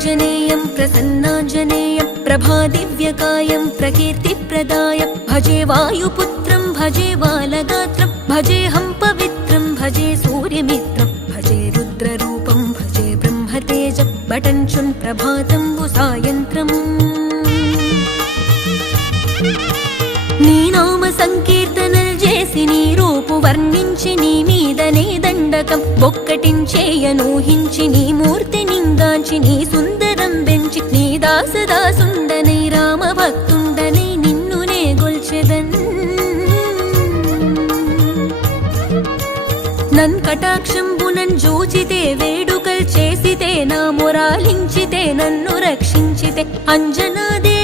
प्रसन्नाञ्जनेयं प्रसन्नाञ्जनेयं प्रभादिव्यकायं प्रकीर्तिप्रदाय भजे वायुपुत्रं भजे बालगात्रं भजेऽहं पवित्रं भजे सूर्यमित्रं भजे रुद्ररूपं भजे ब्रह्मतेजं बटञ्चुन् प्रभातं सायन्त्रम् నీ నామ సంకీర్తనలు చేసి నీ రూపు వర్ణించి నీ మీదనే దండకం ఒక్కటించేయనూహించి నీ మూర్తి నింగాంచి నీ సుందరం పెంచి నీ దాసదాసుండనై రామభక్తుండనై నిన్నునే గొల్చెదన్ నన్ కటాక్షంబునన్ జూచితే వేడుకల్ చేసితే నా మొరాలించితే నన్ను రక్షించితే అంజనాదే